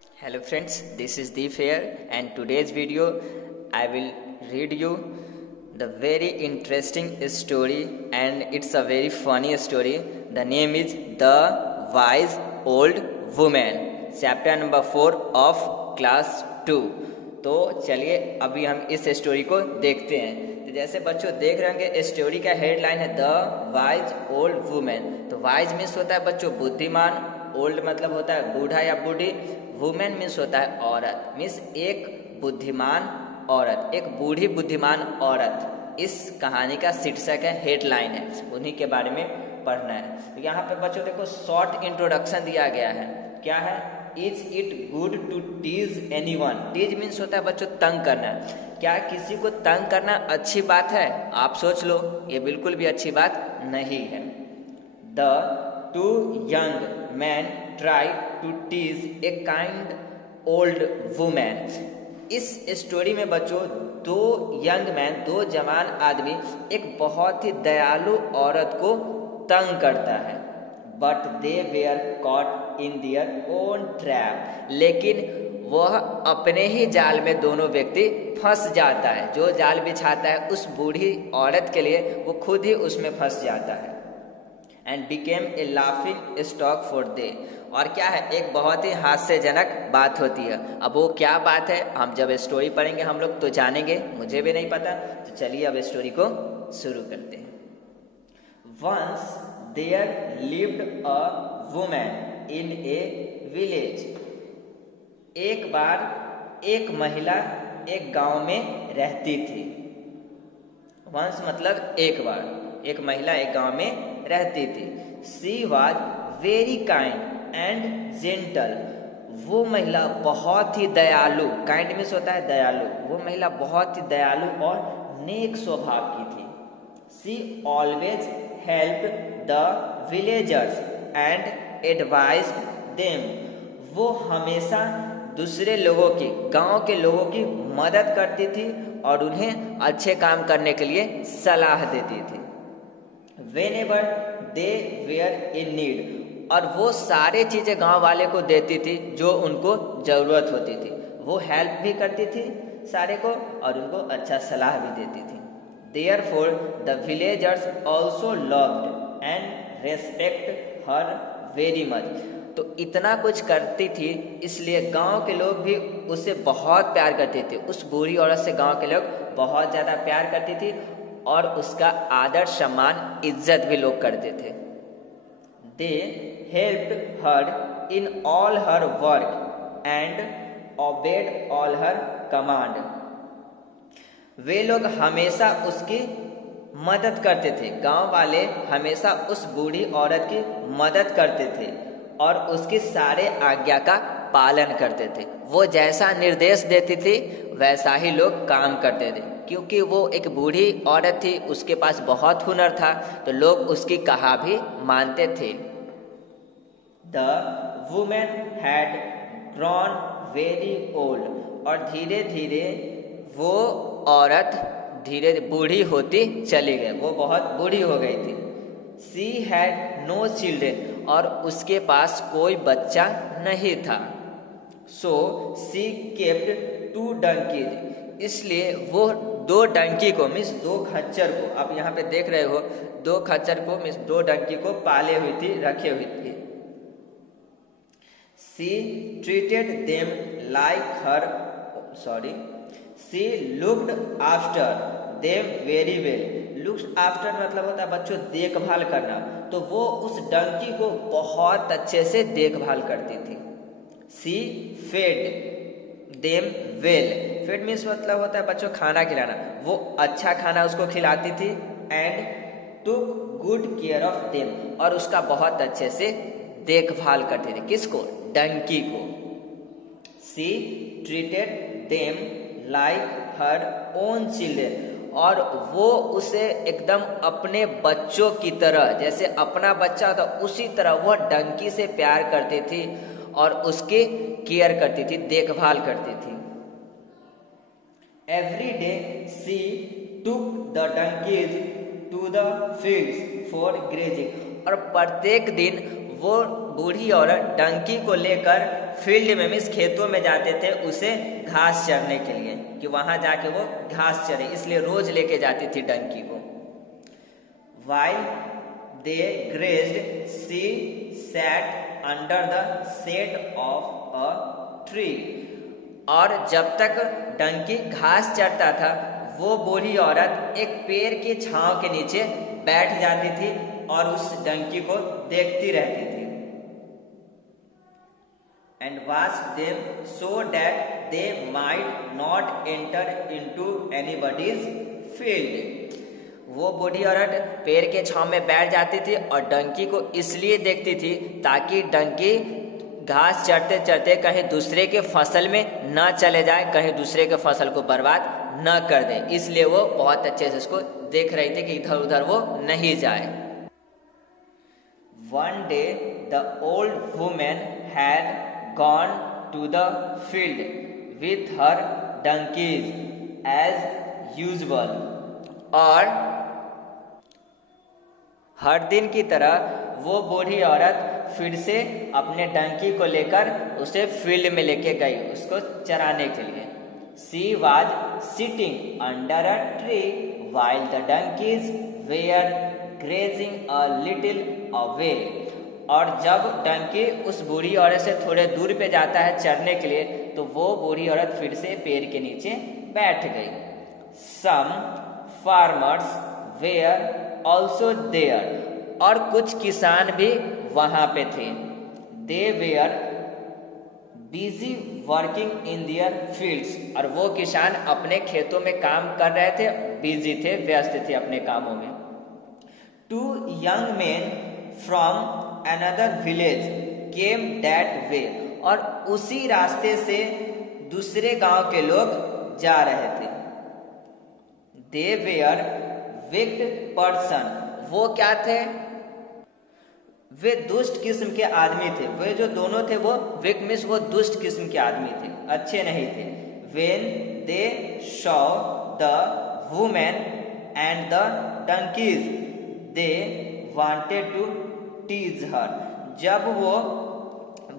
Hello friends, this is Deep here and today's video I will read you the very interesting story and it's a very funny story. The name is The Wise Old Woman, chapter number 4 of class 2. तो चलिए अभी हम इस story को देखते हैं। तो जैसे बच्चों देख रहे होंगे स्टोरी का हेडलाइन है द वाइज ओल्ड वुमेन। तो वाइज मीन्स होता है बच्चों बुद्धिमान, ओल्ड मतलब होता है बूढ़ा या बूढ़ी, वुमेन मीन्स होता है औरत, मीन्स एक बुद्धिमान औरत, एक बूढ़ी बुद्धिमान औरत। इस कहानी का शीर्षक है, हेडलाइन है, उन्हीं के बारे में पढ़ना है। तो यहाँ पे बच्चों देखो शॉर्ट इंट्रोडक्शन दिया गया है। क्या है? Is it good to tease anyone. Tease means होता है बच्चों तंग करना। क्या किसी को तंग करना अच्छी बात है? आप सोच लो, ये बिल्कुल भी अच्छी बात नहीं है। The two young man try to tease a kind old women. इस स्टोरी में बच्चों दो यंग मैन, दो जवान आदमी एक बहुत ही दयालु औरत को तंग करता है। But they were caught in their own trap. लेकिन वह अपने ही जाल में दोनों व्यक्ति फंस जाता है। जो जाल बिछाता है उस बूढ़ी औरत के लिए, वो खुद ही उसमें फंस जाता है। And became a laughing stock for they. और क्या है, एक बहुत ही हास्यजनक बात होती है। अब वो क्या बात है, हम जब स्टोरी पढ़ेंगे हम लोग तो जानेंगे, मुझे भी नहीं पता। तो चलिए अब स्टोरी को शुरू करते हैं। Once there lived a woman in a village. एक बार एक महिला एक गांव में रहती थी। वंस मतलब एक बार, एक महिला एक गांव में रहती थी। She was very kind and gentle. वो महिला बहुत ही दयालु, काइंड मीन्स होता है दयालु, वो महिला बहुत ही दयालु और नेक स्वभाव की थी। She always help the villagers and advise them. वो हमेशा दूसरे लोगों की, गांव के लोगों की मदद करती थी और उन्हें अच्छे काम करने के लिए सलाह देती थी। Whenever they were in need, और वो सारे चीजें गांव वाले को देती थी जो उनको जरूरत होती थी। वो हेल्प भी करती थी सारे को और उनको अच्छा सलाह भी देती थी। Therefore the villagers also loved and respect her very much। तो इतना कुछ करती थी इसलिए गांव के लोग भी उससे बहुत प्यार करते थे। उस बूढ़ी औरत से गांव के लोग बहुत ज्यादा प्यार करती थी और उसका आदर सम्मान इज्जत भी लोग करते थे। They helped her in all her work and obeyed all her command. वे लोग हमेशा उसकी मदद करते थे। गांव वाले हमेशा उस बूढ़ी औरत की मदद करते थे और उसकी सारे आज्ञा का पालन करते थे। वो जैसा निर्देश देती थी वैसा ही लोग काम करते थे। क्योंकि वो एक बूढ़ी औरत थी, उसके पास बहुत हुनर था, तो लोग उसकी कहा भी मानते थे। The women had grown very old. और धीरे धीरे वो औरत धीरे बूढ़ी होती चली गई, वो बहुत बूढ़ी हो गई थी। She had no children. और उसके पास कोई बच्चा नहीं था। So she kept two donkeys. इसलिए वो दो डंकी को, मीन्स दो खच्चर को, आप यहाँ पे देख रहे हो, दो खच्चर को मीन्स दो डंकी को पाले हुई थी, रखे हुई थी। She treated them like her she looked after them very well. Looked after मतलब होता है बच्चों देखभाल करना। तो वो उस डंकी को बहुत अच्छे से देखभाल करती थी। She fed them well. Fed means मतलब होता है बच्चों खाना खिलाना। वो अच्छा खाना उसको खिलाती थी। And took good care of them. और उसका बहुत अच्छे से देखभाल करती थी। किसको? डंकी को। She treated them like her own children. और वो उसे एकदम अपने बच्चों की तरह, जैसे अपना बच्चा था उसी तरह वह डंकी से प्यार करती थी और उसकी केयर करती थी, देखभाल करती थी। Every day she took the donkeys to the fields for grazing. और प्रत्येक दिन वो बूढ़ी औरत डंकी को लेकर फील्ड में मीन्स खेतों में जाते थे उसे घास चरने के लिए, कि वहां जाके वो घास चरे, इसलिए रोज लेके जाती थी डंकी को। While they grazed, she sat under the shade of a tree. और जब तक डंकी घास चरता था वो बूढ़ी औरत एक पेड़ की छांव के नीचे बैठ जाती थी और उस डंकी को देखती रहती थी। And watched them so that they might not enter into anybody's field. वो बूढ़ी औरत पेड़ के छांव में बैठ जाती थी और डंकी को इसलिए देखती थी ताकि डंकी घास चरते चरते कहीं दूसरे के फसल में न चले जाए, कहीं दूसरे के फसल को बर्बाद न कर दे, इसलिए वो बहुत अच्छे से उसको देख रही थी कि इधर उधर वो नहीं जाए। One day the old woman had gone to the field with her donkeys as usual. और हर दिन की तरह वो बूढ़ी औरत फिर से अपने डंकी को लेकर उसे फील्ड में लेके गई उसको चराने के लिए। She was sitting under a tree while the donkeys were grazing a little away. और जब डंकी उस बूढ़ी औरत से थोड़े दूर पे जाता है चरने के लिए तो वो बूढ़ी औरत फिर से पेड़ के नीचे बैठ गई। Some farmers were also there. और कुछ किसान भी वहां पे थे। They were busy working in their fields. और वो किसान अपने खेतों में काम कर रहे थे, बिजी थे, व्यस्त थे अपने कामों में। Two young men from another village came that way. और उसी रास्ते से दूसरे गांव के लोग जा रहे थे। They were wicked person. वो क्या थे? वे दुष्ट किस्म के आदमी थे। वे जो दोनों थे वो विक मीन्स वो दुष्ट किस्म के आदमी थे, अच्छे नहीं थे। When they saw the woman and the donkeys, they wanted to tease her. जब वो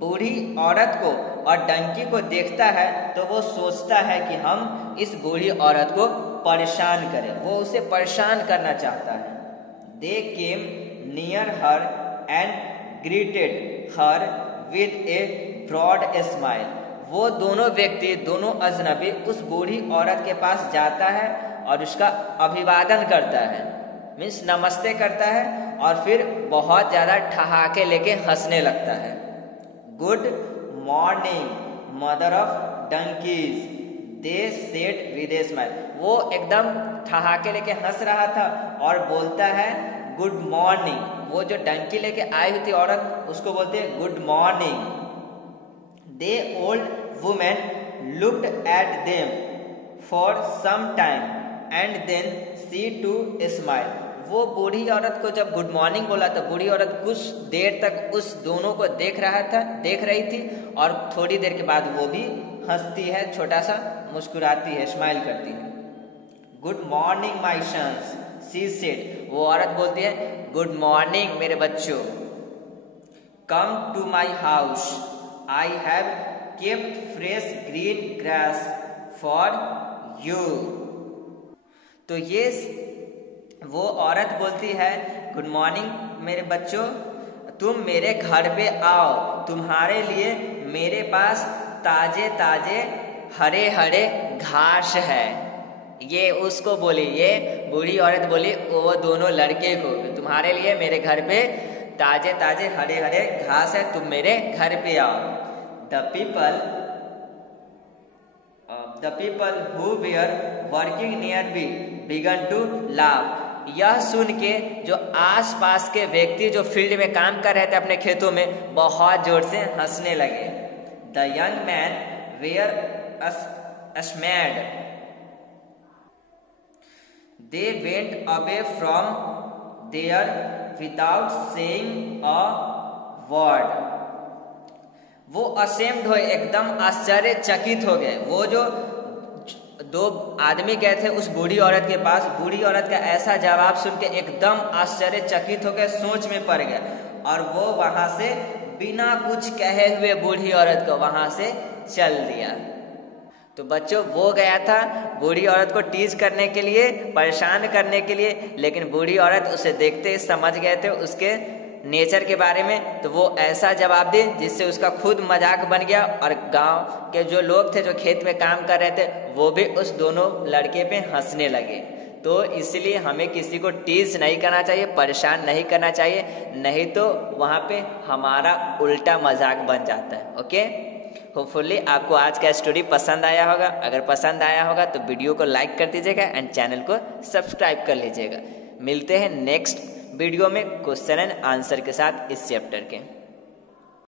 बूढ़ी औरत को और डंकी को देखता है तो वो सोचता है कि हम इस बूढ़ी औरत को परेशान करें, वो उसे परेशान करना चाहता है। They came near her and greeted her with a broad smile. वो दोनों व्यक्ति, दोनों अजनबी उस बूढ़ी औरत के पास जाता है और उसका अभिवादन करता है, मीन्स नमस्ते करता है और फिर बहुत ज्यादा ठहाके लेके हंसने लगता है। Good morning mother of donkeys, they said with a smile. वो एकदम ठहाके लेके हंस रहा था और बोलता है गुड मॉर्निंग। वो जो डंकी लेके आई हुई थी औरत उसको बोलते हैं good morning. The old woman looked at them for some time and then see to smile. वो बूढ़ी औरत को जब गुड मॉर्निंग बोला तो बूढ़ी औरत कुछ देर तक उस दोनों को देख रही थी और थोड़ी देर के बाद वो भी हंसती है, छोटा सा मुस्कुराती है, स्माइल करती है। Good morning my sons, she said. वो औरत बोलती है गुड मॉर्निंग मेरे बच्चों। Come to my house, I have kept fresh green grass for you. तो ये वो औरत बोलती है गुड मॉर्निंग मेरे बच्चों, तुम मेरे घर पे आओ, तुम्हारे लिए मेरे पास ताजे ताजे हरे हरे घास है। ये उसको बोली, ये बूढ़ी औरत बोली वो दोनों लड़के को, तुम्हारे लिए मेरे घर पे ताजे ताजे हरे हरे घास है, तुम मेरे घर पे आओ। The people who were working near me began to laugh. यह सुन के जो आसपास के व्यक्ति जो फील्ड में काम कर रहे थे अपने खेतों में बहुत जोर से हंसने लगे। The young men were ashamed. They went away from there without saying a word. वो असेम्ड हुए, एकदम आश्चर्यचकित हो गए। वो जो दो आदमी गए थे उस बूढ़ी औरत के पास, बूढ़ी औरत का ऐसा जवाब सुन के एकदम आश्चर्यचकित हो गए, सोच में पड़ गए और वो वहां से बिना कुछ कहे हुए बूढ़ी औरत को वहां से चल दिया। तो बच्चों वो गया था बूढ़ी औरत को टीज करने के लिए, परेशान करने के लिए, लेकिन बूढ़ी औरत उसे देखते ही समझ गए थे उसके नेचर के बारे में। तो वो ऐसा जवाब दी जिससे उसका खुद मजाक बन गया और गांव के जो लोग थे जो खेत में काम कर रहे थे वो भी उस दोनों लड़के पे हंसने लगे। तो इसलिए हमें किसी को टीज नहीं करना चाहिए, परेशान नहीं करना चाहिए, नहीं तो वहाँ पे हमारा उल्टा मजाक बन जाता है। ओके, होपफुली आपको आज का स्टोरी पसंद आया होगा। अगर पसंद आया होगा तो वीडियो को लाइक कर दीजिएगा एंड चैनल को सब्सक्राइब कर लीजिएगा। मिलते हैं नेक्स्ट वीडियो में क्वेश्चन एंड आंसर के साथ इस चैप्टर के।